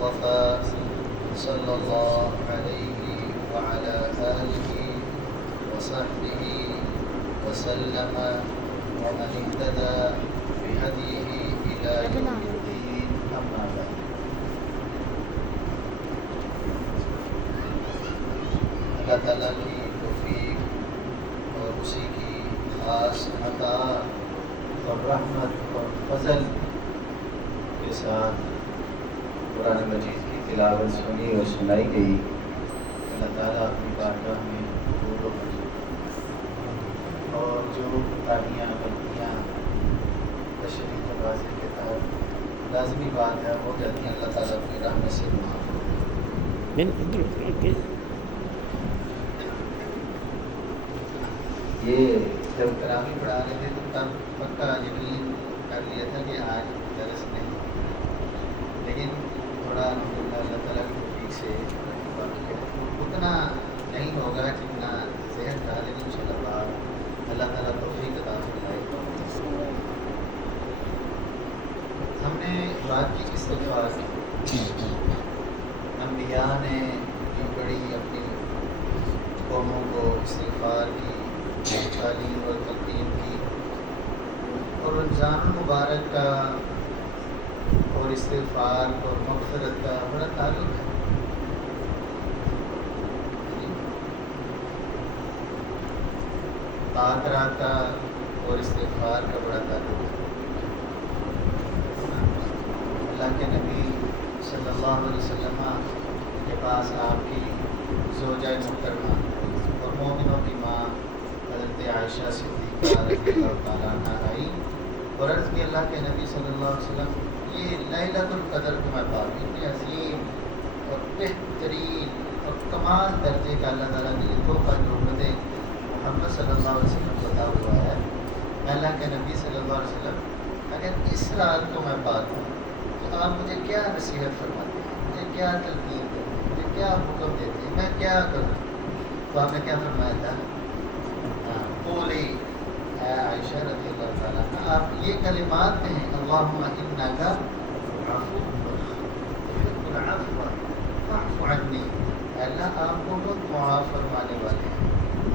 المصطفى صلى الله عليه وعلى آله وصحبه وسلم ومن اهتدى بهديه إلى يوم الدين أما بعد. اللہ تعالیٰ کی توفیق اور اسی کی خاص عطا اور رحمت اور فضل کے ساتھ قرآن مجید کی تلاوت سنی اور سنائی گئی. اللہ تعالیٰ اپنی بارگاہ میں قبول و منظور اور جو تعلیاں غلطیاں بشری تقاضے کے تحت لازمی بات ہے ہو جاتی ہیں، اللہ تعالیٰ اپنی رحمت سے معاف کرے. یہ جب کرامی پڑھا رہے تھے تو تب پکا یقین کر لیا تھا کہ آج درس نہیں، لیکن تھوڑا الحمدللہ اللہ تعالیٰ کی توفیق سے اتنا نہیں ہوگا جتنا ذہن تھا، لیکن انشاءاللہ بعد اللہ تعالیٰ توفیق عطا فرمائے. ہم نے بات کی استغفار کی. انبیاء نے بھی بڑی اپنی قوموں کو استغفار کی تعلیم اور تلقین کی، اور رمضان المبارک کا اور استغفار اور مغفرت کا بڑا تعلق ہے. پاک رات کا اور استغفار کا بڑا تعلق ہے. اللہ کے نبی صلی اللہ علیہ وسلم کے پاس آپ کی زوجہ محترمہ اور مومنوں کی ماں حضرت عائشہ صدیقہ رضی اللہ تعالیٰ عنہ آئی اور عرض کی اللہ کے نبی صلی اللہ علیہ وسلم یہ لیلۃ القدر کو میں پاؤں اتنی عظیم اور بہترین اور کمال درجے کا اللہ تعالیٰ نے یہ تحفہ جو امت محمد صلی اللہ علیہ وسلم کو عطا ہوا ہے. میں اللہ کے نبی صلی اللہ علیہ وسلم اگر اس رات کو میں پاتا ہوں تو آپ مجھے کیا نصیحت فرماتے ہیں، مجھے کیا تلقین کرتے ہیں، مجھے کیا حکم دیتے ہیں، میں کیا کروں؟ تو آپ نے کیا فرمایا تھا؟ قولی اے عائشہ رضی اللہ تعالیٰ عنہ، آپ یہ کلمات کہیں اللہم انک عفو تحب العفو فاعف عنی. اللہ آپ کو بہت معاف فرمانے والے ہیں،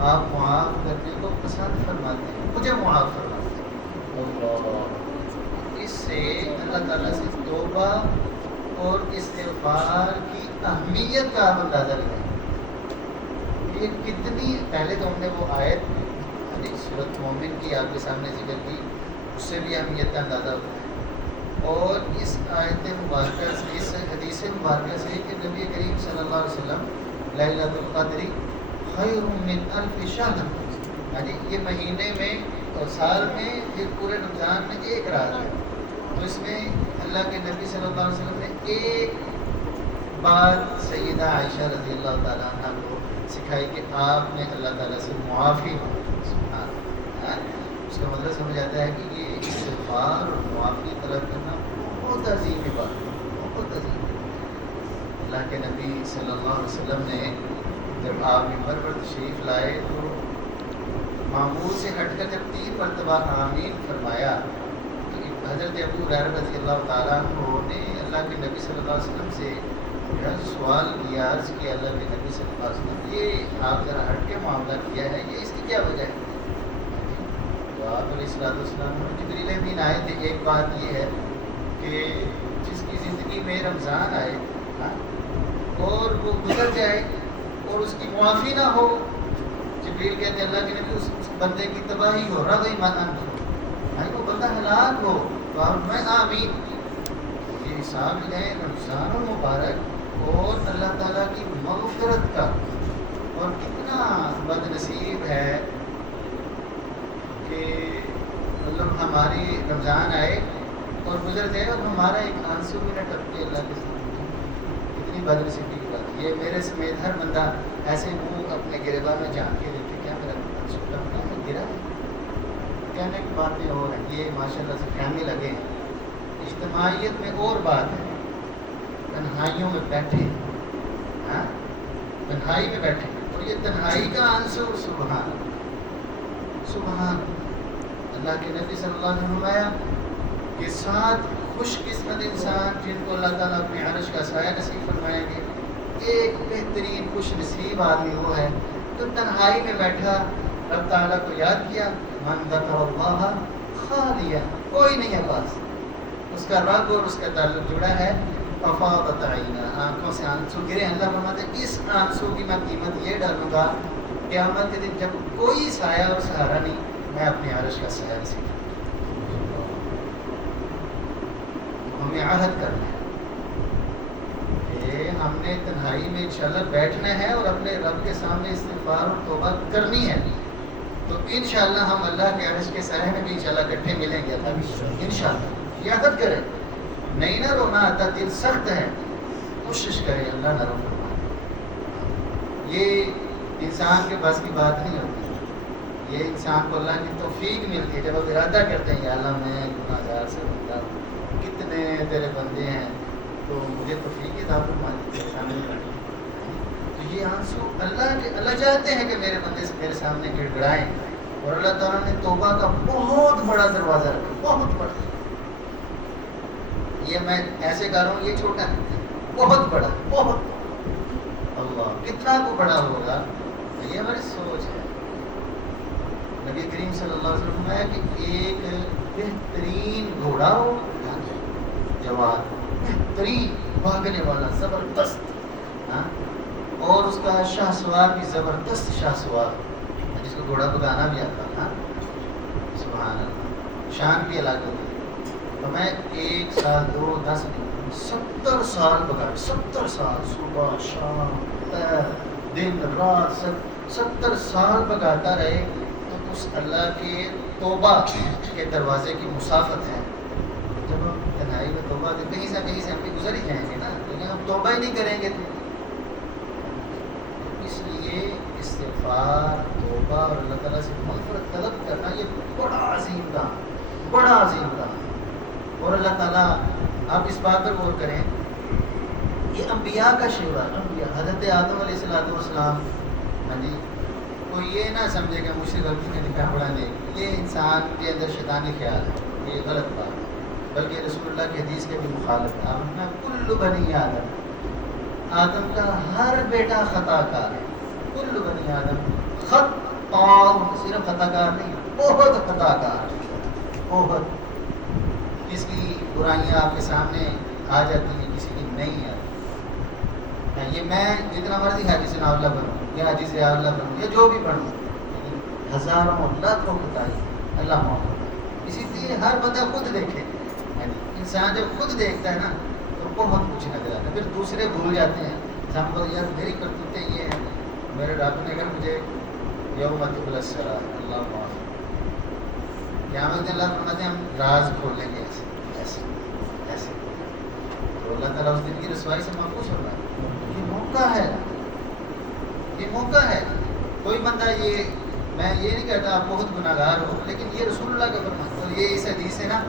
آپ معاف کرنے کو پسند فرماتے ہیں، مجھے معاف فرماتے ہیں. اللہ، اس سے اللہ تعالیٰ سے توبہ اور استغفار کی اہمیت کا آپ اندازہ لگائیں. یہ کتنی پہلے تو ہم نے وہ آیت سورۃ مومن کی آپ کے سامنے ذکر کی، اس سے بھی اہمیت کا اندازہ ہوتا ہے. اور اس آیت مبارکہ سے، اس حدیث مبارکہ سے کہ نبی کریم صلی اللہ علیہ وسلم لیلۃ القدر خیر من الف شہر، یعنی یہ مہینے میں اور سال میں یہ پورے رمضان میں ایک رات ہے. تو اس میں اللہ کے نبی صلی اللہ علیہ وسلم نے ایک بات سیدہ عائشہ رضی اللہ تعالیٰ عنہ کو سکھائی کہ آپ نے اللہ تعالیٰ سے معافی مانگی. اس کا مطلب سمجھ آتا ہے کہ یہ استغفار اور معافی طلب کرنا بہت عظیم بات ہے، بہت عظیم. اللہ کے نبی صلی اللہ علیہ وسلم نے جب آپ ممبر پر تشریف لائے تو معمول سے ہٹ کر جب 3 مرتبہ آمین فرمایا تو حضرت ابو ہریرہ رضی اللہ تعالیٰ عنہ نے اللہ کے نبی صلی اللہ علیہ وسلم سے سوال کیا، عرض کیا اللہ کے نبی صلی اللہ علیہ وسلم یہ آپ ذرا ہٹ کے معاملہ کیا ہے، یہ اس کی کیا وجہ ہے؟ تو آپ علیہ السلام جبریل امین آئے تھے. ایک بات یہ ہے کہ جس کی زندگی میں رمضان آئے اور وہ گزر جائے اور اس کی معافی نہ ہو، جبریل کہتے ہیں اللہ کے نبی اس بندے کی تباہی ہو رہا گئی مانا وہ بندہ ہلاک ہو تو آپ میں آمین. یہ حساب لیں رمضان المبارک اور اللہ تعالیٰ کی مغفرت کا، اور کتنا بد نصیب ہے کہ مطلب ہماری رمضان آئے اور گزر جائے اور ہمارا ایک آنسو بھی نہ ٹپکے اللہ کے ساتھ. کتنی بد نصیبی کی بات. یہ میرے سمیت ہر بندہ ایسے منہ اپنے گریباں میں جھانک کے دیکھے کیا میرا آنسو ٹپکا ہے، گرا ہے. کہنے کی باتیں اور ہیں، یہ ماشاء اللہ سے کہنے لگے ہیں. اجتماعیت میں اور بات ہے، تنہائیوں میں بیٹھے، تنہائی میں بیٹھے اور یہ تنہائی کا آنسو سبحان سبحان. اللہ کے نبی صلی اللہ علیہ وسلم کہ 7 خوش قسمت انسان جن کو اللہ تعالیٰ اپنے عرش کا سایہ نصیب فرمائیں گے. ایک بہترین خوش نصیب آدمی وہ ہے جو تنہائی میں بیٹھا رب تعالیٰ کو یاد کیا. من ذکر اللہ خالیہ, کوئی نہیں ہے پاس, اس کا رب اور اس کا تعلق جڑا ہے. ففاضت عینا, آنکھوں سے آنسو گرے. اللہ فرماتے ہیں اس آنسو کی میں قیمت یہ ڈالوں گا قیامت کے دن جب کوئی سایہ اور سہارا نہیں, میں اپنے عرش کا سایہ نصیب. ہمیں عہد کرنا ہے کہ ہم نے تنہائی میں انشاءاللہ بیٹھنا ہے اور اپنے رب کے سامنے استغفار اور توبہ کرنی ہے. تو انشاءاللہ ہم اللہ کے عرش کے سائے میں بھی انشاءاللہ اکٹھے ملیں گے. انشاءاللہ یہ عہد کریں. نہیں نہ رونا آتا, دل سخت ہے, کوشش کریں اللہ نہ رونا. یہ انسان کے بس کی بات نہیں ہوتی, یہ انسان کو اللہ کی توفیق ملتی ہے جب وہ ارادہ کرتے ہیں کہ اللہ میں گناہ گار سے بندہ ہوں, کتنے تیرے بندے ہیں تو مجھے توفیق عطا فرما دیتے سامنے. تو یہ آنسو اللہ چاہتے ہیں کہ میرے بندے سے میرے سامنے گڑ گڑائیں, اور اللہ تعالیٰ نے توبہ کا بہت بڑا دروازہ رکھا, بہت بڑا. یہ میں ایسے کر رہا ہوں, یہ چھوٹا ہے, بہت بڑا, بہت. اللہ کتنا کو بڑا ہوگا, یہ ہماری سوچ ہے. نبی کریم صلی اللہ علیہ وسلم ہے کہ ایک بہترین گھوڑا ہو, جوان, بہترین بھاگنے والا, زبردست, اور اس کا شاہ سوار بھی زبردست شاہ سوار, جس کو گھوڑا بگانا بھی آتا. سبحان اللہ, شان بھی الگ ہوتی ہے. تو میں 1 سال 2 10 70 سال بگاڑ, 70 سال صبح شام دن رات 70 سال بگاتا رہے. تو اس اللہ کے توبہ کے دروازے کی مسافت ہے. جب ہم تنہائی میں توبہ دیں, کہیں سے ہم بھی گزر ہی جائیں گے نا, لیکن ہم توبہ ہی نہیں کریں گے. اس لیے استغفار, توبہ اور اللہ تعالیٰ سے مغفرت طلب کرنا یہ بڑا عظیم کام, بڑا عظیم کام. اور اللہ تعالیٰ, آپ اس بات پر غور کریں, یہ انبیاء کا شیوا, انبیاء حضرت آدم علیہ السلام, ہاں جی, کوئی یہ نہ سمجھے کہ مجھ سے غلطی نے نکاح پڑھانے, یہ انسان کے اندر شیطانی خیال ہے, یہ غلط بات ہے, بلکہ رسول اللہ کی حدیث کے بھی مخالف ہے. کل بنی آدم, آدم کا ہر بیٹا خطا کار ہے. کل بنی آدم خطا, صرف خطا کار نہیں, بہت خطا کار, بہت. کس کی برائیاں آپ کے سامنے آ جاتی ہیں, کسی کی نہیں آتی. یہ میں جتنا مرضی حدیث ناولہ بنوں یا حدیث عاولہ بنوں یا جو بھی بنوں, ہزاروں لاکھوں خطائی اللہ معاف کرے. اسی لیے ہر بندہ خود دیکھے, انسان جب خود دیکھتا ہے نا تو بہت کچھ نظر آتا ہے. پھر دوسرے بھول جاتے ہیں, ایگزامپل یار میری کرتوتیں یہ ہیں, میرے ڈاکٹر نے اگر مجھے یوم تبلی السرائر, اللہ معاف, قیامت اللہ فرماتے ہیں ہم راز کھول لیں گے ایسے ایسے. تو اللہ تعالیٰ اس دن کی رسوائی سے محفوظ ہوگا. یہ موقع ہے, یہ موقع ہے. کوئی بندہ, یہ میں یہ نہیں کہتا آپ بہت گناہ گار ہو, لیکن یہ رسول اللہ کا فرمان. تو یہ اس حدیث ہے نا,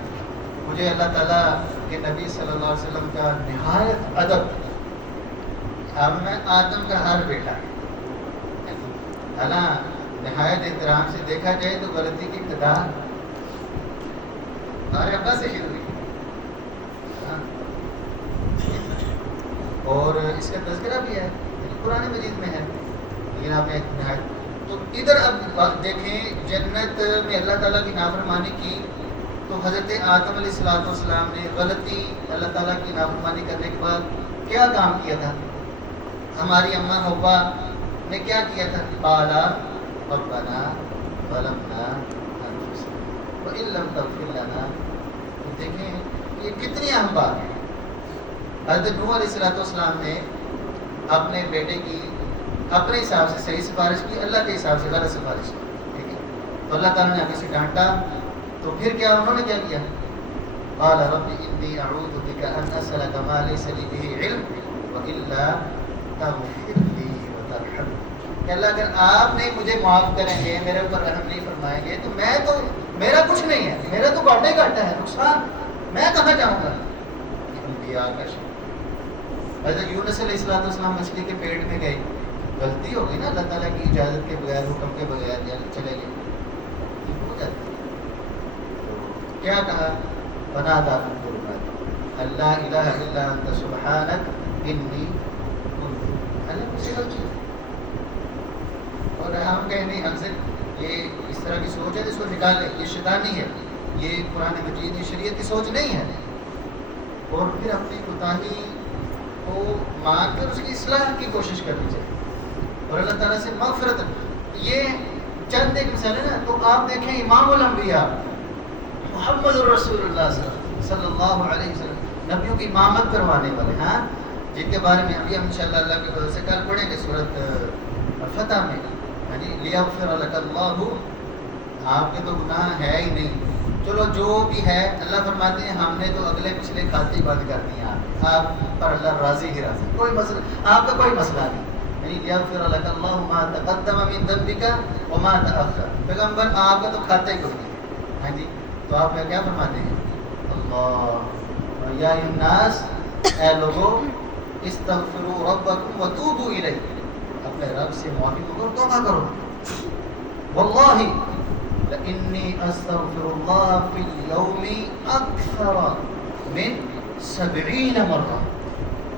مجھے اللہ تعالیٰ کے نبی صلی اللہ علیہ وسلم کا نہایت ادب, اب میں آدم کا ہر بیٹا, حالاں نہایت احترام سے دیکھا جائے تو غلطی کی ابتدا ہمارے ابا سے شروع ہوئی, اور اس کا تذکرہ بھی ہے قرآن مجید میں ہے. لیکن آپ نے نہایت, تو ادھر اب دیکھیں جنت میں اللہ تعالیٰ کی نافرمانی کی, تو حضرت آدم علیہ السلام نے غلطی اللہ تعالیٰ کی نافرمانی کرنے کے بعد کیا کام کیا تھا. ہماری اماں حوا نے کیا کیا تھا, قالا ربنا ظلمنا انفسنا وان لم تغفر لنا. دیکھیں یہ کتنی اہم بات ہے. حضرت نوح علیہ السلام نے اپنے بیٹے کی اپنے حساب سے صحیح سفارش کی, اللہ کے حساب سے غلط سفارش کی, ٹھیک ہے. تو اللہ تعالیٰ نے آگے سے ڈانٹا, تو پھر کیا انہوں نے کیا کیا, قال رب انی اعوذ بک ان اسألک ما لیس لی بہ علم والا تغفر لی وترحمنی. کہ اللہ اگر آپ نہیں مجھے معاف کریں گے, میرے اوپر رحم نہیں فرمائیں گے, تو میرا کچھ نہیں ہے, میرا تو گاٹا ہی گاٹا ہے, نقصان میں کہاں جاؤں گا. انبیاء کا شکر. حضرت یونس علیہ السلام مچھلی کے پیٹ میں گئے, غلطی ہو گئی نا, اللہ تعالیٰ کی اجازت کے بغیر, حکم کے بغیر چلے گئے, ہو جاتی. کیا کہا, بنا دار اللہ الہ الا انت سبحانک انی کنت، اللہ مجھ سے غلطی ہوئی۔ اور ہم کہیں نہیں، ہم سے یہ اس طرح کی سوچ ہے جس کو نکال لیں، یہ شیطانی ہے، یہ قرآن مجید یہ شریعت کی سوچ نہیں ہے، اور پھر اپنی کوتاہی کو مان کر اس کی اصلاح کی کوشش کرنی چاہیے اور اللہ تعالیٰ سے مغفرت۔ یہ چند ایک مثال ہے نا، تو آپ دیکھیں امام الانبیاء محمد الرسول اللہ صلی اللہ علیہ وسلم، نبیوں کی امامت کروانے والے، ہاں، جن کے بارے میں ابھی ہم انشاءاللہ اللہ کی وجہ سے کل پڑھیں گے سورۃ فتح میں، ہاں جی، لیغفر لک اللہ، آپ کے تو گناہ ہے ہی نہیں، چلو جو بھی ہے، اللہ فرماتے ہیں ہم نے تو اگلے پچھلے کھاتے بند کر دیے، آپ پر اللہ راضی ہی راضی، کوئی مسئلہ آپ کا کوئی مسئلہ نہیں، یعنی یغفر لک اللہ ما تقدم من ذنبک وما تأخر، پیغمبر آپ کا تو کھاتا ہی کوئی نہیں، ہاں جی، تو آپ کیا فرماتے ہیں؟ اللہ یا ایھا الناس، اے لوگو، استغفروا ربکم وتوبوا الیہ، اپنے رب سے معافی مانگو اور توبہ کرو، واللہ لانی استغفر اللہ فی اليوم اکثر من 70 مرہ،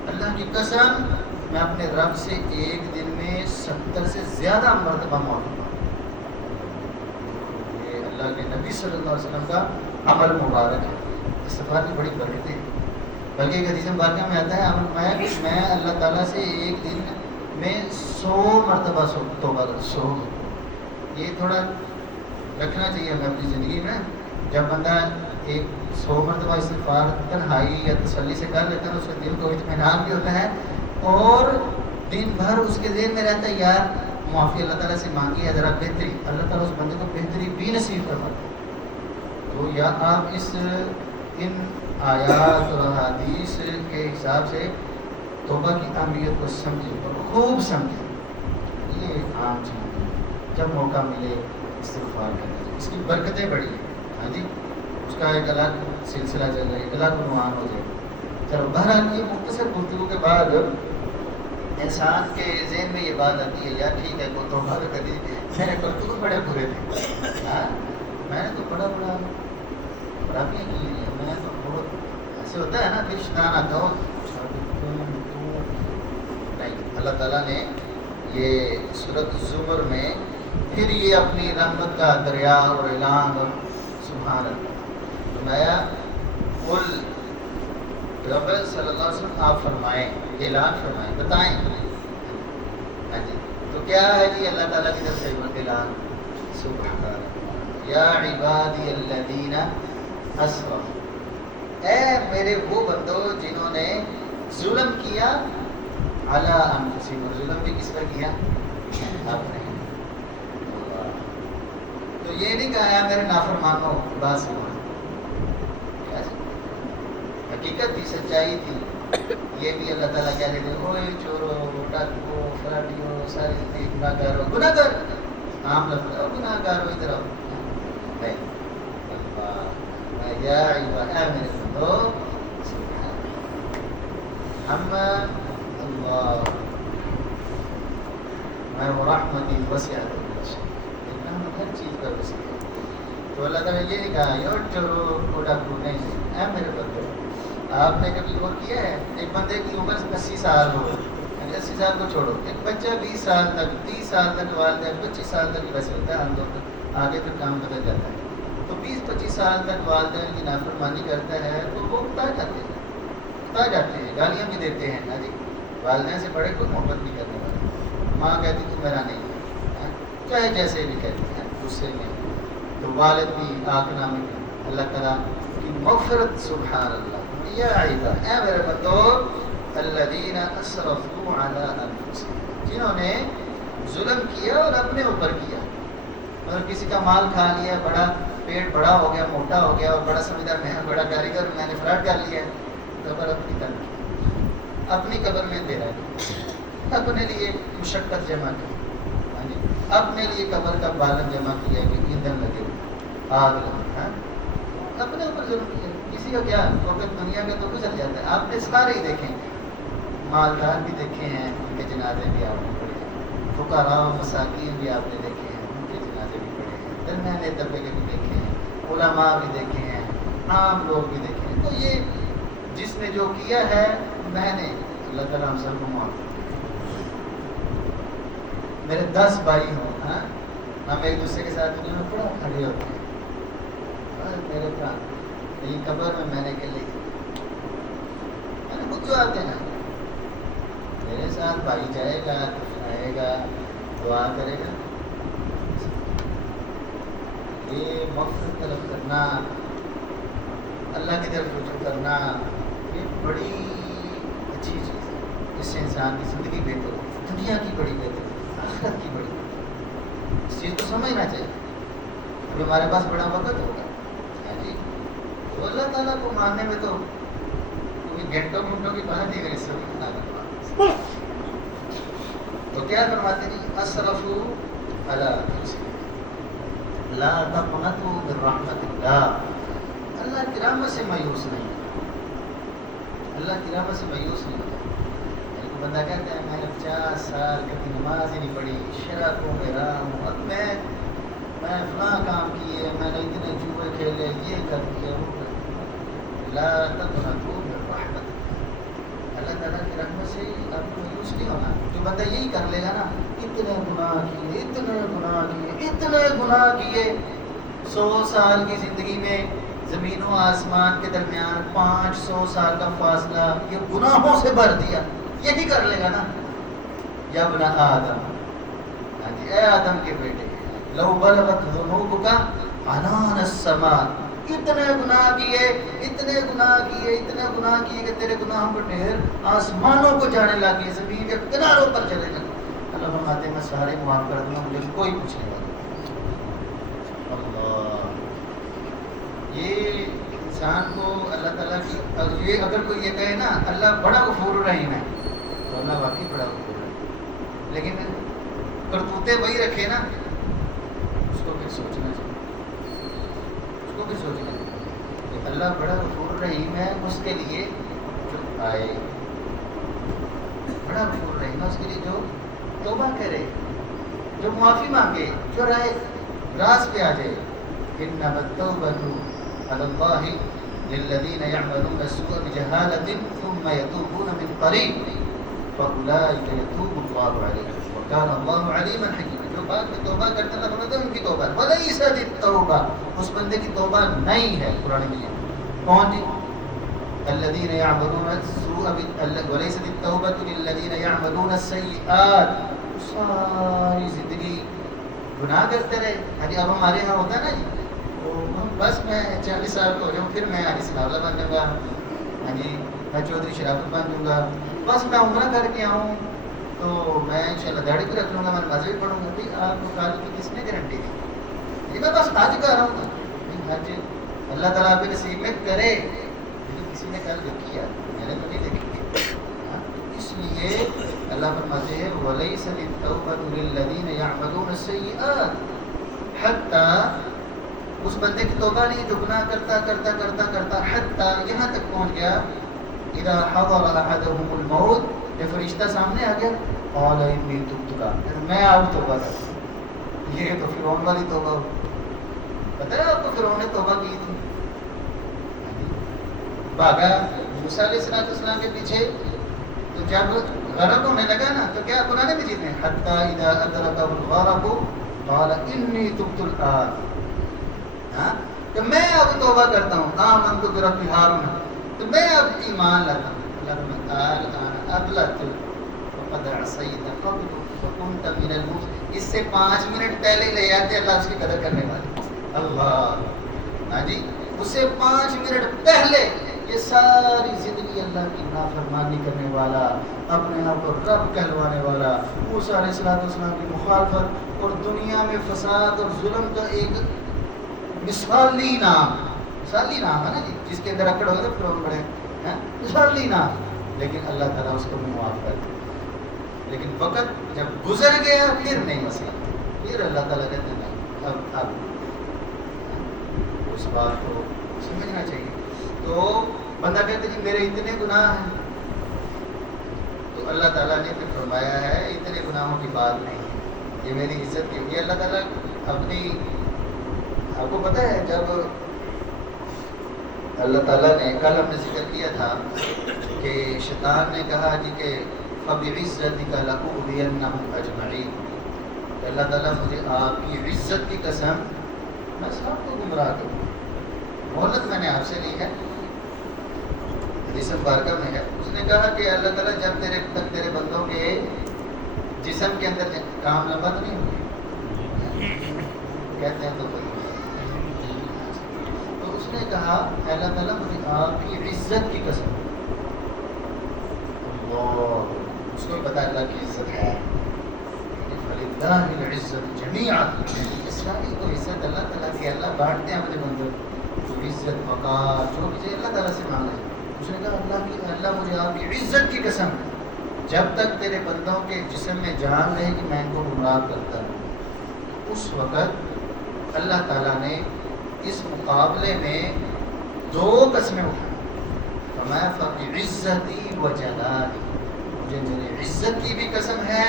اللہ کی قسم میں اپنے رب سے ایک دن میں 70 سے زیادہ مرتبہ معافی مانگتا ہوں۔ یہ اللہ کے نبی صلی اللہ علیہ وسلم کا عمل مبارک ہے، استغفار کی بڑی برکتیں ہیں، بلکہ ایک حدیث مبارکہ میں آتا ہے عمل میں اللہ تعالیٰ سے ایک دن میں 100 مرتبہ توبہ کرتا ہوں۔ یہ تھوڑا رکھنا چاہیے ہمیں اپنی زندگی میں، جب بندہ ایک 100 مرتبہ استغفار تنہائی یا تسلی سے کر لیتا ہے، اس کے دل کو اطمینان بھی ہوتا ہے، اور دن بھر اس کے ذہن میں رہتا ہے یار معافی اللہ تعالیٰ سے مانگی ہے، ذرا بہتری، اللہ تعالیٰ اس بندے کو بہتری بھی نصیب فرماتا ہے۔ تو یا آپ ان آیات اور حدیث کے حساب سے توبہ کی اہمیت کو سمجھیں اور خوب سمجھیں، یہ عام چیز ہے، جب موقع ملے استغفار کریں، اس کی برکتیں بڑی ہیں، ہاں جی، اس کا ایک الگ سلسلہ چل رہا ہے، ایک الگ عنوان ہو جائے۔ چلو بہرحال یہ مختصر گفتگو کے بعد انسان کے ذہن میں یہ بات آتی ہے یار ٹھیک ہے کوئی توبہ تو کر دیجیے، میرے کرتوت بڑے برے تھے، ہاں میں نے تو بڑا خرابیاں کی ہیں، میں تو بہت ایسے ہوتا ہے نا پھر شیطان آتا ہو نہیں۔ اللہ تعالیٰ نے یہ سورۃ الزمر میں پھر یہ اپنی رحمت کا دریا اور اعلان اور سبحان اللہ فرمایا، قل پیغمبر صلی اللہ علیہ وسلم آپ فرمائیں، اعلان فرمائیں، بتائیں، ہاں جی، تو کیا ہے جی اللہ تعالیٰ کی طرف سے اعلان؟ سبحان اللہ، یا عبادی الذین اسرفوا، اے میرے وہ بندو جنہوں نے ظلم کیا، علی انفسہم، اور ظلم بھی کس پر کیا؟ آپ نے۔ تو یہ نہیں کہا میرے نافرمانوں، بس حقیقت تھی، سچائی تھی، یہ بھی اللہ تعالیٰ کیا کہتے ہیں، اوے چورو، ڈاکو، فراڈیو، ساری زندگی گناہ گار ہو، گناہ گار، عام لفظ ہے، گناہ گار ہو، ادھر آؤ، نہیں، اللہ یا عباد، اے میرے بندو، ہم اللہ میں ورحمتی وسعت کل شیء، اتنا ہم ہر چیز کا وسیع ہے۔ تو اللہ تعالیٰ نے یہ نہیں کہا یو چورو ڈاکو، نہیں، اے میرے بندو، آپ نے کبھی غور کیا ہے ایک بندے کی عمر 80 سال ہو، 80 سال کو چھوڑو، ایک بچہ 20 سال تک، 30 سال تک والدین، 25 سال تک ویسے ہوتا ہے عام طور پر، آگے پھر کام بدل جاتا ہے، تو 20-25 سال تک والدین کی نافرمانی کرتا ہے تو وہ اکتا جاتے ہیں، گالیاں بھی دیتے ہیں، ہاں جی، والدین سے بڑے کوئی محبت نہیں کرنے والے، ماں کہتی تو میرا نہیں ہے، چاہے جیسے بھی کہتے ہیں غصے میں، تو والد بھی آنکھ نامی، اللہ تعالیٰ کی مغفرت، سبحان اللہ، یا عباد، اے میرے بندو، الذین اسرفوا علی انفسہم، جنہوں نے ظلم کیا اور اپنے اوپر کیا، مطلب کسی کا مال کھا لیا، بڑا پیٹ بڑا ہو گیا، موٹا ہو گیا، اور بڑا سمجھدار میں بڑا کاریگر، میں نے فراڈ کر لیا، قبر اپنی طرف، اپنی قبر میں دے رہا ہے، اپنے لیے مشقت جمع کی، اپنے لیے قبر کا بالن جمع کیا کہ ایندھن لگے، آگ لگے، اپنے اوپر ضرور کیا، کسی کا کیا، وقت دنیا کا تو گزر جاتا ہے، آپ نے سارے ہی دیکھیں، مالدار بھی دیکھے ہیں، ان کے جنازے بھی آپ نے پڑھے ہیں، فقراء و مساکین بھی آپ نے دیکھے ہیں، ان کے جنازے بھی پڑھے ہیں، درمیانے طبقے بھی دیکھے ہیں، علماء بھی دیکھے ہیں، عام لوگ بھی دیکھے ہیں، تو یہ جس نے جو کیا ہے میں نے، اللہ تعالیٰ ہم سب کو معاف کر دے۔ میرے 10 بھائی ہوں، ہاں ہم ایک دوسرے کے ساتھ دنیا میں بڑا کھڑے ہوتے ہیں، میرے پران یہ قبر میں نے کے لیے خود جو آتے ہیں میرے ساتھ بھائی جائے گا، آئے گا، دعا کرے گا، یہ مغفرت طلب کرنا، اللہ کی طرف رجوع کرنا، یہ بڑی اچھی چیز ہے۔ اس سے انسان کی زندگی بہتر ہو، دنیا کی بڑی بہتر ہو، آخرت کی بڑی بہتر ہو۔ اس چیز کو سمجھنا چاہیے۔ ابھی ہمارے پاس بڑا وقت ہوگا جی، تو اللہ تعالیٰ کو ماننے میں تو گھنٹوں گھنٹوں کی بات ہی اگر اس وقت نہ کروا تو کیا فرماتے ہیں؟ اسرفوا علی انفسکم لا تقنطوا من رحمت اللہ، اللہ کی رحمت سے مایوس نہیں، اللہ کی رحمت سے مایوس نہیں ہوتا۔ ایک بندہ کہتا ہے میں نے 50 سال کبھی نماز ہی نہیں پڑھی، شرکوں میں رہا ہوں، اب میں فلاں کام کیے، میں نے اتنے جوئے کھیلے، یہ کر دیا، وہ کر دیا۔ لا تقنطوا من رحمت اللہ تعالیٰ کی رحمت سے آپ کو مایوس نہیں ہونا۔ جو بندہ یہی کر لے گا نا، اتنے گناہ کیے، اتنے گناہ کیے، اتنے گناہ کیے، 100 سال کی زندگی میں زمین و آسمان کے درمیان 500 سال کا فاصلہ یہ گناہوں سے بھر دیا، یہی کر لے گا نا۔ یا ابن آدم، ہاں جی اے آدم کے بیٹے، لو بلغت ذنوبک عنان السماء، اتنے گناہ کیے، اتنے گناہ کیے، اتنے گناہ کیے کہ تیرے گناہوں کا ڈھیر آسمانوں کو جانے لگے، زمین کے کناروں پر چلے گئے۔ اللہ فرماتے ہیں میں سارے معاف کر دوں گا، مجھے کوئی پوچھنے والا۔ اللہ، یہ انسان کو اللہ تعالیٰ کی، یہ اگر کوئی یہ کہے نا اللہ بڑا غفور رحیم ہے، تو اللہ واقعی بڑا غفور رحیم، لیکن کرتوتے وہی رکھے نا، اس کو پھر سوچنا چاہیے، اس کو بھی سوچنا چاہیے کہ اللہ بڑا غفور رحیم ہے، اس کے لیے جو آئے، بڑا غفور رحیم ہے اس کے لیے جو توبہ کرے، جو معافی مانگے، جو راز پہ آ جائے۔ انما التوبۃ علی اللہ للذین یعملون السوء بجہالۃ ثم یتوبون من قریب فاولئک یتوب اللہ علیہم وکان اللہ علیما حکیما۔ جو بعد میں توبہ کرتے ہیں اللہ فرماتے ہیں ان کی توبہ، ولیست التوبہ، اس بندے کی توبہ نہیں ہے۔ قرآن میں کون جی؟ الذین یعملون السوء ولیست التوبۃ للذین یعملون السیئات، ساری زندگی گناہ کرتے رہے۔ ابھی اب ہمارے یہاں ہوتا ہے نا جی، بس میں 40 سال کا ہو جاؤں پھر میں حدیث ناولہ بن جاؤں گا، ہاں جی میں چودھری شرافت بن جاؤں گا، بس میں عمرہ کر کے آؤں تو میں انشاءاللہ داڑھی بھی رکھ لوں گا، میں نماز بھی پڑھوں گا۔ بھائی آپ کو کل کی کس نے گارنٹی دی؟ جی میں بس حج کر رہا ہوں، حج اللہ تعالیٰ آپ کے نصیب میں کرے، لیکن کسی نے کل دیکھی ہے، میں نے تو نہیں دیکھی۔ اس لیے اللہ فرماتے ہیں وَلَيْسَ التَّوْبَةُ لِلَّذِينَ يَعْمَلُونَ السَّيِّئَاتِ، حتیٰ اس بندے کی توبہ نہیں جو گناہ کرتا کرتا کرتا کرتا حتیٰ یہاں تک پہنچ گیا اذا حضر احدهم الموت، جب فرشتہ سامنے آ گیا قال انی تبت الآن، میں اب توبہ کرتا ہوں۔ یہ تو فرعون والی توبہ ہو، پتہ ہے آپ کو فرعون نے توبہ کی تھی، بھاگا موسیٰ علیہ السلام کے پیچھے، تو جب غرق ہونے لگا نا تو کیا قرآن مجید میں حتیٰ اذا ادرکہ الغرق قال انی تبت الآن، کہ میں اب توبہ کرتا ہوں، آمنت برب ہارون، تو میں اب ایمان لاتا ہوں۔ اللہ الآن ابلغت وقد عصیت قبل وکنت من المفسدین، اس سے 5 منٹ پہلے لے آتے اللہ اس کی قدر کرنے والے، اللہ ہاں جی اس سے 5 منٹ پہلے یہ ساری زندگی اللہ کی نافرمانی کرنے والا، اپنے آپ کو رب کہلوانے والا، موسیٰ علیہ السلام کی مخالفت اور دنیا میں فساد اور ظلم کا ایک مثالی نام ہے نا جی، جس کے اندر اکڑ ہوئے تو فرعون بڑے مثالی نام، لیکن اللہ تعالیٰ اس کو بھی معاف کر دیا۔ لیکن وقت جب گزر گیا پھر نہیں مسئلہ، پھر اللہ تعالیٰ کہتے ہیں اب اس بات کو سمجھنا چاہیے۔ تو بندہ کہتے جی میرے اتنے گناہ ہیں، تو اللہ تعالیٰ نے پھر فرمایا ہے اتنے گناہوں کی بات نہیں ہے، یہ میری عزت کے لیے اللہ تعالیٰ اپنی، آپ کو پتہ ہے جب اللہ تعالیٰ نے کل ہم نے ذکر کیا تھا کہ شیطان نے کہا جی کہ فَبِعِزَّتِكَ لَأُغْوِيَنَّهُمْ أَجْمَعِينَ، کہ اللہ تعالیٰ مجھے آپ کی عزت کی قسم میں سب کو گمراہ کروں. مہلت میں نے آپ سے لی ہے، حدیث مبارکہ میں ہے. اس نے کہا کہ اللہ تعالیٰ جب تیرے بندوں کے جسم کے اندر کام لمبا تو نہیں ہوگی، کہتے ہیں تو اس نے کہا اللہ تعالیٰ مجھے آپ کی عزت کی قسم. اس کو پتا اللہ کی عزت ہے، فَلِلَّهِ الْعِزَّةُ جَمِيعًا، ساری کو عزت اللہ تعالیٰ کی. اللہ بانٹتے ہیں مجھے بندوں کو عزت وقار جو مجھے اللہ تعالیٰ سے مانگا ہے. اس نے کہا اللہ مجھے آپ کی عزت کی قسم، جب تک تیرے بندوں کے جسم میں جان رہے کہ میں ان کو گمراہ کرتا ہوں. اس وقت اللہ تعالیٰ نے اس مقابلے میں 2 قسمیں اٹھائیں. فرمایا فَبِعِزَّتِي وَجَلَالِي، مجھے میرے عزت کی بھی قسم ہے،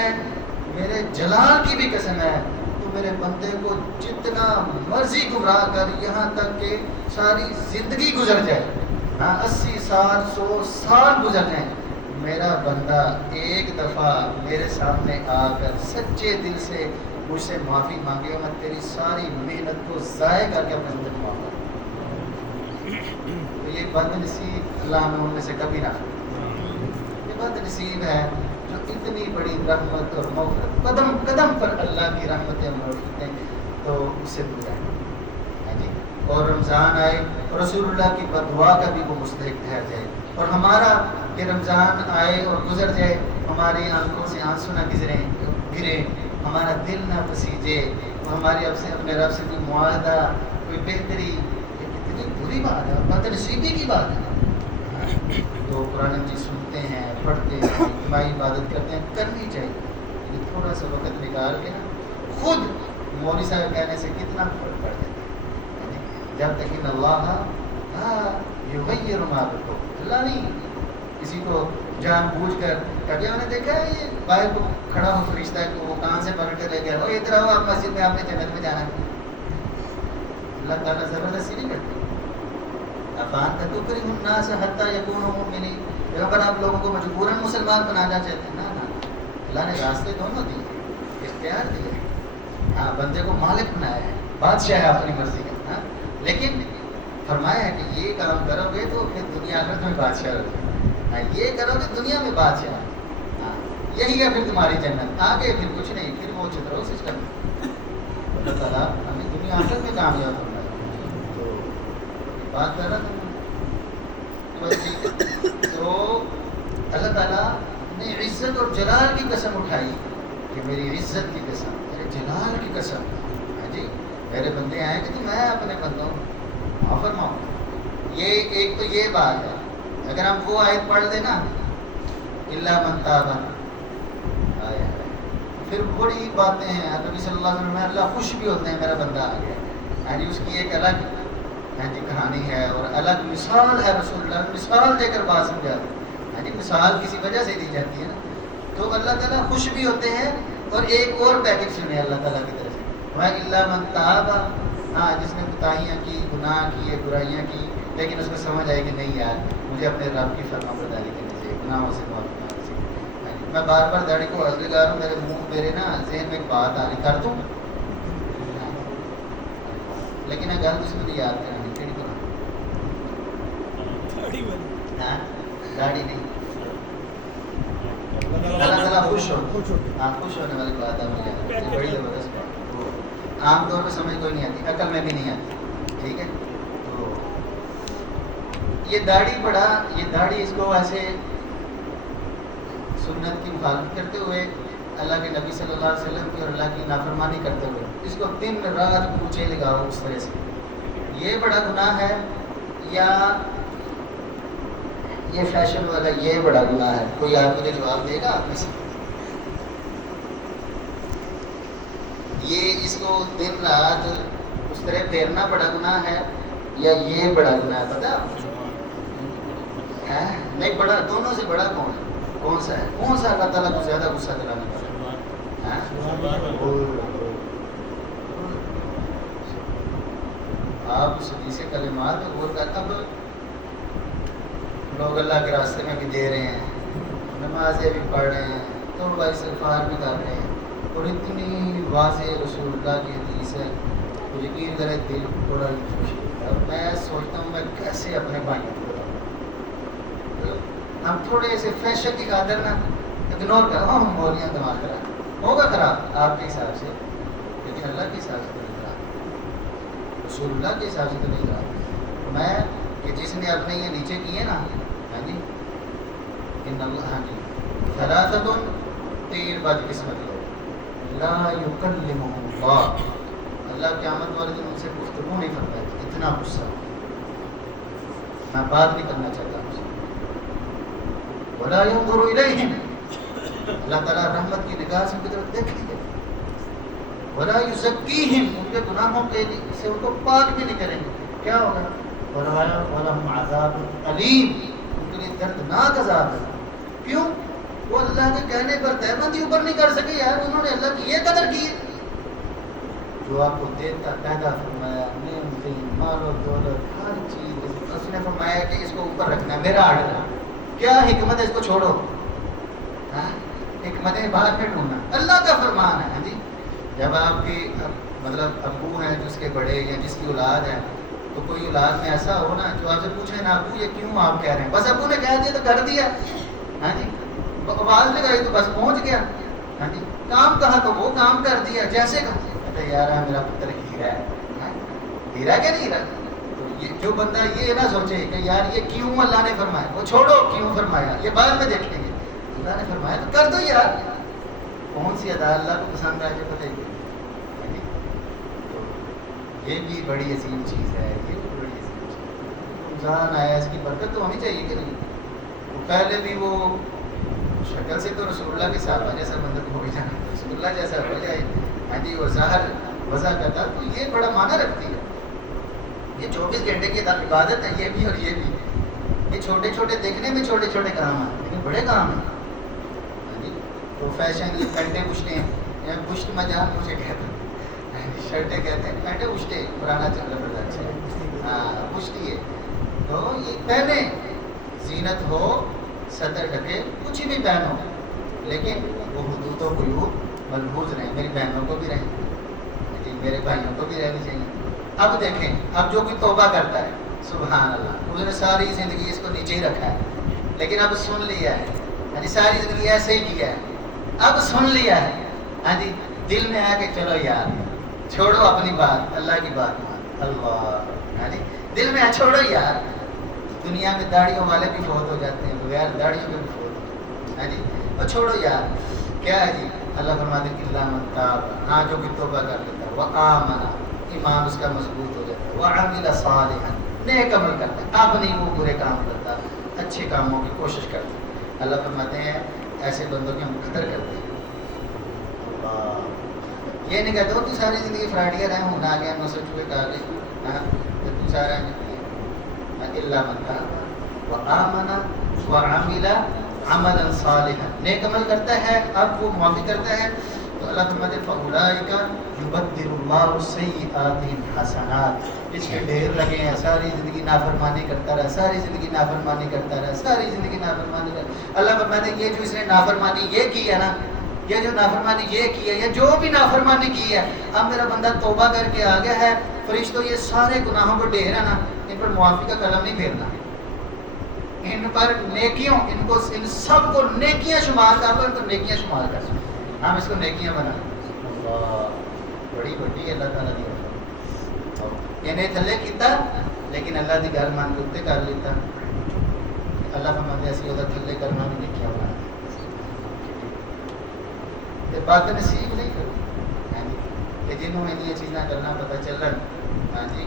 میرے جلال کی بھی قسم ہے، تو میرے بندے کو جتنا مرضی گمراہ کر، یہاں تک کہ ساری زندگی گزر جائے، 80 سال 100 سال گزر جائیں، میرا بندہ ایک دفعہ میرے سامنے آ کر سچے دل سے مجھ سے معافی مانگے، میں تیری ساری محنت کو ضائع کر کے اپنے اندر معاف کروں. تو یہ بد نصیب اللہ ہمیں ان میں سے کبھی نہ کرے. یہ بد نصیب ہے جو اتنی بڑی رحمت اور مغفرت قدم قدم پر اللہ کی رحمتیں موجود ہیں تو اس سے دور ہے جی. اور رمضان آئے اور رسول اللہ کی بددعا کا بھی وہ مستحق ٹھہر جائے. اور ہمارا کہ رمضان آئے اور گزر جائے، ہماری آنکھوں سے آنسو نہ گرے، ہمارا دل نہ پسیجے، اور ہماری اب سے اپنے رب سے کوئی معاہدہ، کوئی بہتری، یہ کتنی بری بات ہے اور بد نصیبی کی بات ہے. تو قرآن مجید سنتے ہیں، پڑھتے ہیں، اجتماعی عبادت کرتے ہیں، کرنی چاہیے. یہ تھوڑا سا وقت نکال کے نا خود مولوی صاحب کہنے سے کتنا فرق پڑ جاتا ہے. جب تک ان اللہ یغیر ما بقوم، اللہ نہیں کسی کو جان بوجھ کر. کبھی میں نے دیکھا ہے یہ باہر کو کھڑا ہو فرشتہ ہے کہ وہ کہاں سے پکڑ کے لے گیا، وہ ادھر آؤ آپ مسجد میں، آپ نے جنت میں جانا ہے. اللہ تعالیٰ زبردستی نہیں کرتی. افانت تکرہ الناس حتی یکونوا مؤمنین، اگر آپ لوگوں کو مجبوراً مسلمان بنانا چاہتے ہیں، نا اللہ نے راستے دونوں دیے، اختیار دیے. ہاں بندے کو مالک بنایا ہے، بادشاہ ہے اپنی مرضی کا. ہاں لیکن فرمایا ہے کہ یہ کام کرو گے تو پھر دنیا آخرت میں بادشاہ ہو جائے. ہاں یہ کرو گے دنیا میں بادشاہ، ہاں یہی ہے پھر تمہاری جنت. آگے پھر کچھ نہیں، پھر وہ چترو سسٹم. اللہ تعالیٰ ہمیں دنیا آخرت میں کامیاب ہونا ہے. تو بات کر رہا تھا تو اللہ تعالیٰ نے عزت اور جلال کی قسم اٹھائی کہ میری عزت کی قسم، میرے جلال کی قسم. ہاں جی میرے بندے آئیں کہ تو میں اپنے بندوں معاف فرماؤں. یہ ایک تو یہ بات ہے. اگر ہم وہ آیت پڑھ لیں نا الا من تاب، پھر بڑی باتیں ہیں. نبی صلی اللہ علیہ وسلم اللہ خوش بھی ہوتے ہیں میرا بندہ آ گیا. ہاں جی اس کی ایک الگ جی کہانی ہے اور الگ مثال ہے. رسول اللہ مثال دے کر بات سمجھاتے ہیں. ہاں جی مثال کسی وجہ سے دی جاتی ہے نا. تو اللہ تعالیٰ خوش بھی ہوتے ہیں. اور ایک اور پیکج سنے اللہ تعالیٰ کی طرف سے، وہ الا من تاب، ہاں جس نے کوتاہیاں کی، گناہ کیے، برائیاں کی، لیکن اس کو سمجھ آئے کہ نہیں یار مجھے اپنے رب کی فرما برداری کرنی چاہیے، گناہوں سے معافی مانگنی چاہیے. میں بار بار داڑھی کو عرض لگا رہا ہوں، میرے منہ میرے نا ذہن میں ایک بات آ رہی، کر دوں لیکن گل دشمنی یاد کرانی کہڑی کروں. داڑھی نہیں، اللہ تعالیٰ خوش ہو، ہاں خوش ہونے والی بات ہے. مجھے بڑی زبردست بات، عام طور پہ سمجھ کوئی نہیں آتی، عقل میں بھی نہیں آتی. ٹھیک ہے تو یہ داڑھی پڑا، یہ داڑھی اس کو ایسے سنت کی مخالفت کرتے ہوئے، اللہ کے نبی صلی اللہ علیہ وسلم کی اور اللہ کی نافرمانی کرتے ہوئے اس کو دن رات پوچھے لگاؤ اس طرح سے، یہ بڑا گناہ ہے یا یہ فیشن والا یہ بڑا گناہ ہے؟ کوئی آپ مجھے جواب دے گا آپ میں سے؟ یہ اس کو دن رات اس طرح پھیرنا بڑا گناہ ہے یا یہ بڑا گناہ ہے؟ پتہ ہے نہیں؟ بڑا دونوں سے بڑا کون ہے؟ کون سا ہے؟ کون سا اللہ تعالیٰ کو زیادہ غصہ دلانے والا ہے؟ آپ اس حدیث کلمات میں غور کر. اب لوگ اللہ کے راستے میں بھی دے رہے ہیں، نمازیں بھی پڑھ رہے ہیں، توبہ استغفار بھی کر رہے ہیں، اور اتنی واضح رسول اللہ کی حدیث ہے، تو یقین کرے دل بڑا خوش ہوتا ہے۔ اور میں سوچتا ہوں میں کیسے اپنے بھائیوں کو بتاؤں۔ ہم تھوڑے سے فیشن کی خاطر نا اگنور کر، ہم مولیاں دماغ خراب ہوگا، خراب آپ کے حساب سے، لیکن اللہ کے حساب سے تو نہیں خراب، رسول اللہ کے حساب سے تو نہیں خراب۔ میں کہ جس نے اپنے یہ نیچے کیے نا، ہاں جی ان اللہ، ہاں جی ثلاثۃ، تین بدقسمت لوگ، لا یکلمہم اللہ، اللہ قیامت والے دن ان سے گفتگو نہیں کرتا ہے، اتنا غصہ میں بات نہیں کرنا چاہتا ان سے، ولا ينظر الیہم، اللہ تعالیٰ رحمت کی نگاہ سے ان کی طرف دیکھیں گے، ولا یزکیہم، ان کے گناہوں کے سے ان کو پاک بھی نہیں کریں گے، کیا ہوگا؟ وَلَهُمْ عَذَابٌ عَلِيمٌ، ان کے لیے دردناک عذاب ہے۔ کیوں؟ وہ اللہ کے کہنے پر تہبندی اوپر نہیں کر سکے یار، انہوں نے اللہ کی یہ قدر کی ہے جو آپ کو دیتا، پیدا فرمایا، نعمتیں، مال و دولت، ہر چیز، اس نے فرمایا کہ اس کو اوپر رکھنا ہے، میرا آرڈر ہے، کیا حکمت ہے اس کو چھوڑو، ہاں حکمتیں بعد میں ڈھونڈنا، اللہ کا فرمان ہے۔ ہاں جی جب آپ کی مطلب ابو ہیں جس کے بڑے یا جس کی اولاد ہے، تو کوئی اولاد میں ایسا ہو نا جو آپ سے پوچھے نا ابو یہ کیوں آپ کہہ رہے ہیں، بس ابو نے کہہ دیا تو کر دیا، ہاں جی آواز لگائی تو بس پہنچ گیا، ہاں جی کام کہا تو وہ کام کر دیا جیسے کہا، کہتے یار میرا پتر ہیرا ہے، ہیرا کیا نہیں ہیرا؟ تو یہ جو بندہ یہ نہ سوچے کہ یار یہ کیوں اللہ نے فرمایا، وہ چھوڑو کیوں فرمایا یہ بعد میں دیکھیں گے، اللہ نے فرمایا تو کر دو یار، کون سی ادا اللہ کو پسند ہے جو بتائیے، یہ بھی بڑی عظیم چیز ہے، یہ بھی بڑی عظیم چیز ہے، رمضان آیا اس کی برکت تو ہونی چاہیے کہ نہیں؟ تو پہلے بھی وہ شکل سے تو رسول اللہ کے صحابہ جیسا بندہ ہو ہی جانا، رسول اللہ جیسا ہو جائے، ہاں جی وہ ظاہر وضع کرتا، تو یہ بڑا معنی رکھتی ہے، یہ 24 گھنٹے کی عبادت ہے، یہ بھی اور یہ بھی، یہ چھوٹے چھوٹے دیکھنے میں چھوٹے چھوٹے کام ہیں لیکن بڑے کام ہیں، ہاں جی تو فیشن یہ پینٹیں پشتے ہیں، پشت میں جہاں مجھے کہتے ہیں شرٹیں کہتے ہیں، پینٹیں پشتے پرانا چل رہا بڑا اچھا ہے، ہاں پشتی ہے، تو یہ پہنے، زینت ہو، سطر ڈھکے، کچھ بھی پہنو، لیکن وہ حدود و قیود ملحوظ رہیں، میری بہنوں کو بھی رہیں، میرے بھائیوں کو بھی رہنی چاہیے۔ اب دیکھیں، اب جو کوئی توبہ کرتا ہے سبحان اللہ، اس نے ساری زندگی اس کو نیچے ہی رکھا ہے، لیکن اب سن لیا ہے، ہاں جی ساری زندگی ایسے ہی کیا ہے، اب سن لیا ہے، ہاں جی دل میں آ کے چلو یار چھوڑو اپنی بات، اللہ کی بات مان، اللہ، ہاں جی دل میں چھوڑو یار، دنیا میں داڑھیوں والے بھی فوت ہو جاتے ہیں، بغیر داڑھیوں کے بھی فوت ہوتے ہیں، ہاں جی اور چھوڑو یار، کیا ہے جی اللہ فرماتے ہیں اللہ من تاب، ہاں جو کہ توبہ کر لیتا ہے، وآمن، ایمان اس کا مضبوط ہو جاتا ہے، وعمل صالحا، نیک عمل کرتا ہے، اب نہیں وہ برے کام کرتا، اچھے کاموں کی کوشش کرتا ہے، اللہ فرماتے ہیں ایسے بندوں کی ہم قدر کرتے ہیں، یہ نہیں کہتے ہو تو ساری زندگی فراڈیاں رہے ہوں، نہ گیا نہ سچ ہوئے کہا گئے، ہاں تو سارا اللہ من تاب وآمن وعمل عملا صالحا، نیک عمل کرتا ہے، اب وہ معافی کرتا ہے، تو اللہ فرماتے ہیں فاولئک یبدل اللہ سیئاتہم حسنات، اس کے ڈھیر لگے ہیں، ساری زندگی نافرمانی کرتا رہا، ساری زندگی نافرمانی کرتا رہا، ساری زندگی نافرمانی کرتا، اللہ فرماتے ہیں یہ جو اس نے نافرمانی یہ کی ہے نا، یہ جو نافرمانی یہ کی ہے، یہ جو بھی نافرمانی کی ہے، اب میرا بندہ توبہ کر کے آ گیا ہے، فرشتوں یہ سارے گناہوں کو ڈھیر ہے نا، ان پر معافی کا قلم نہیں پھیرنا، ان پر نیکیوں، ان سب کو نیکیاں شمار کر لو، ان کو نیکیاں شمار کر لو، ہم اس کو نیکیاں بنا، اللہ بڑی بڑی اللہ تعالیٰ دی، انہیں تھلے کیتا لیکن اللہ دی گل مان کے اتنے کر لیتا، اللہ فرماتے ایسی ہوتا تھلے کرنا بھی نیکیاں بنا، بات نصیب نہیں کرو کہ جنہوں نے یہ چیزیں کرنا پتہ چلن، ہاں جی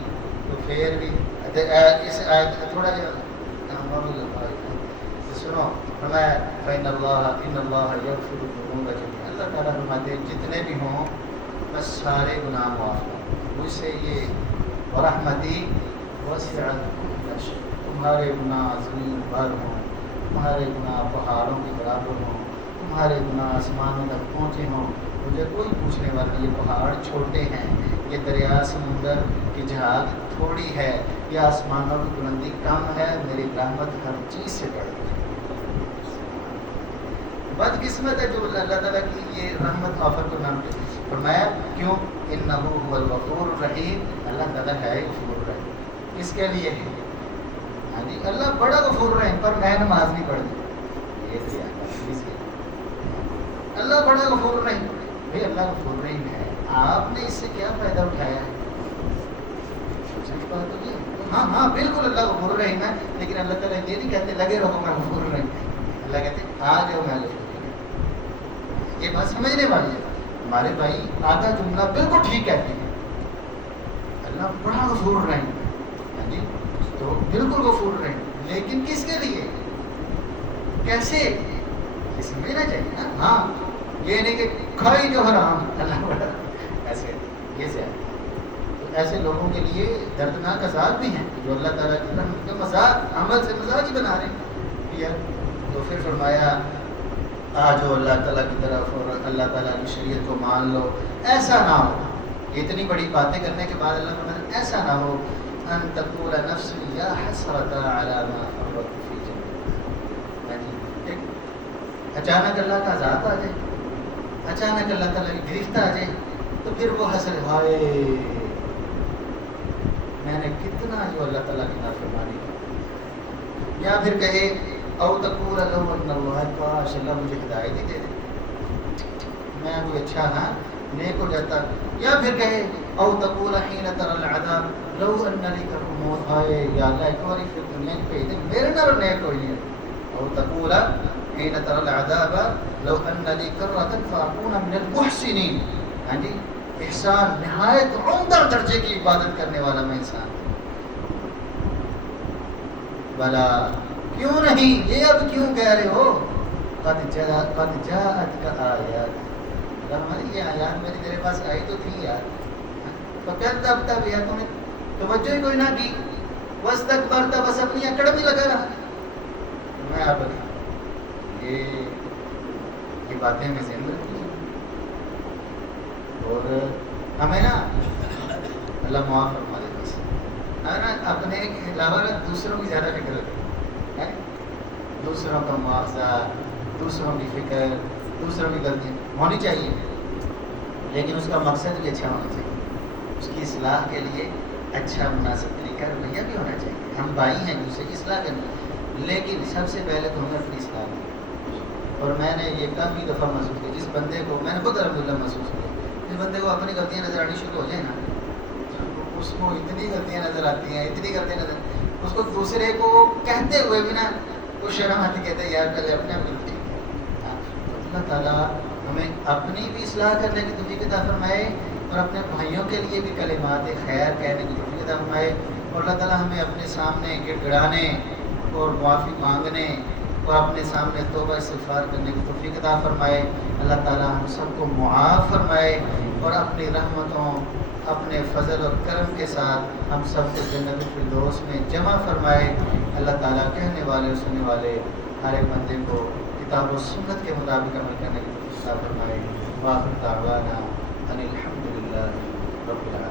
تو پھر بھی اس آیت تھوڑا جا سنو، فرمایا فإن اللہ یغفر الذنوب جميعا، اللہ تعالیٰ فرماتے ہیں جتنے بھی ہوں میں سارے گناہ معاف کروں، مجھ سے یہ ورحمتی وسعت کل شیء، تمہارے گناہ زمین بھر ہوں، تمہارے گناہ پہاڑوں کے برابر ہوں، تمہارے گناہ آسمانوں تک پہنچے ہوں، مجھے کوئی پوچھنے والا، یہ پہاڑ چھوٹے ہیں، یہ دریا سمندر کی جہاز تھوڑی ہے یا آسمانوں کی بلندی کم ہے، میری رحمت ہر چیز سے بڑھتی ہے۔ بدقسمت ہے جو اللہ تعالیٰ کی یہ رحمت آفر کو نام پہ فرمایا، کیوں؟ انہ هو الغفور الرحیم، اللہ تعالیٰ ہے غفور الرحیم۔ کس کے لیے ہے؟ ہاں جی، اللہ بڑا غفور الرحیم، پر میں نماز نہیں پڑھتی، یہ تو اللہ بڑا غفور الرحیم، بھائی اللہ غفور الرحیم ہے، آپ نے اس سے کیا فائدہ اٹھایا ہے؟ بات ہوگی، ہاں ہاں بالکل اللہ غفور الرحیم ہے، لیکن اللہ تعالیٰ یہ نہیں کہتے لگے رہو میں غفور الرحیم، اللہ کہتے آ جاؤ میں غفور الرحیم۔ یہ بات سمجھنے والی ہے، ہمارے بھائی آدھا جملہ بالکل ٹھیک کہتے ہیں، اللہ بڑا غفور الرحیم ہے، ہاں جی تو بالکل غفور الرحیم، لیکن کس کے لیے، کیسے، یہ سمجھنا چاہیے نا۔ ہاں یہ نہیں کہ کھائی جو حرام اللہ بڑا، ایسے یہ سے ایسے لوگوں کے لیے دردناک عذاب بھی ہیں جو اللہ تعالیٰ کی رحمت کا مذاق، عمل سے مزاج ہی بنا رہے ہیں۔ تو پھر فرمایا آ جاؤ اللہ تعالیٰ کی طرف اور اللہ تعالیٰ کی شریعت کو مان لو۔ ایسا نہ ہو، اتنی بڑی باتیں کرنے کے بعد اللہ فرماتا ایسا نہ ہو ان تقول نفس یا حسرۃ علی ما فرطت فی جنب، اچانک اللہ کا عذاب آ جائے، اچانک اللہ تعالیٰ کی گرفت آ جائے، تو پھر وہ حسرت، ہائے میں نے کتنا جو اللہ تعالیٰ کی نافرمانی کی، یا پھر کہے او تقول لو ان اللہ، کاش اللہ مجھے ہدایت ہی دے دے، میں کوئی اچھا ہاں نیک ہو جاتا، یا پھر کہے او تقول حین تری العذاب لو ان لی کرمون، ہائے یا اللہ ایک بار پھر دنیا کی بھیج دے، میرے نال نیک کوئی نہیں ہے۔ او تقول حین تری العذاب لو ان لی کرۃ فاکون من المحسنین، ہاں جی احسان نہایت عمدہ درجے کی عبادت کرنے والا میں انسان، بلا کیوں نہیں، یہ اب کیوں کہہ رہے ہو، قد جاءتک آیات، ہماری یہ آیات میری تیرے پاس آئی تو تھی یار، فکذبت بہا، تم نے توجہ ہی کوئی نہ کی، واستکبرت، بس اپنی اکڑ میں لگا رہا۔ میں اب یہ باتیں میں ذہن میں رکھتی ہوں، اور ہمیں نا اللہ معاف فرما دے، بس نا اپنے علاوہ دوسروں کی زیادہ فکر رکھیں، ہے دوسروں کا مواخذہ، دوسروں کی فکر، دوسروں کی غلطی ہونی چاہیے، لیکن اس کا مقصد بھی اچھا ہونا چاہیے، اس کی اصلاح کے لیے اچھا مناسب طریقہ رویہ بھی ہونا چاہیے۔ ہم بھائی ہیں دوسرے کی اصلاح کرنا، لیکن سب سے پہلے تو ہمیں اپنی اصلاح کرنی۔ اور میں نے یہ کافی دفعہ محسوس کیا، جس بندے کو میں نے خود الحمدللہ محسوس کیا، جس بندے کو اپنی غلطیاں نظر آنی شروع ہو جائیں نا، اس کو اتنی غلطیاں نظر آتی ہیں، اتنی غلطیاں نظر، اس کو دوسرے کو کہتے ہوئے بھی نا وہ شرم آتی، کہتے ہیں یار پہلے اپنے آپ غلطی ہے۔ اللہ تعالیٰ ہمیں اپنی بھی اصلاح کرنے کی توفیق عطا فرمائے، اور اپنے بھائیوں کے لیے بھی کلمات خیر کہنے کی توفیق عطا فرمائے، اور اللہ تعالیٰ ہمیں اپنے سامنے گڑ گڑانے اور معافی مانگنے اور اپنے سامنے توبہ استغفار کرنے کی توفیق عطا فرمائے۔ اللہ تعالیٰ ہم سب کو معاف فرمائے، اور اپنی رحمتوں، اپنے فضل اور کرم کے ساتھ ہم سب کو جنت الفردوس میں جمع فرمائے۔ اللہ تعالیٰ کہنے والے اور سننے والے ہر ایک بندے کو کتاب و سنت کے مطابق عمل کرنے کی توفیق عطا فرمائے۔ وآخر دعوانا ان الحمد للہ رب العالمین۔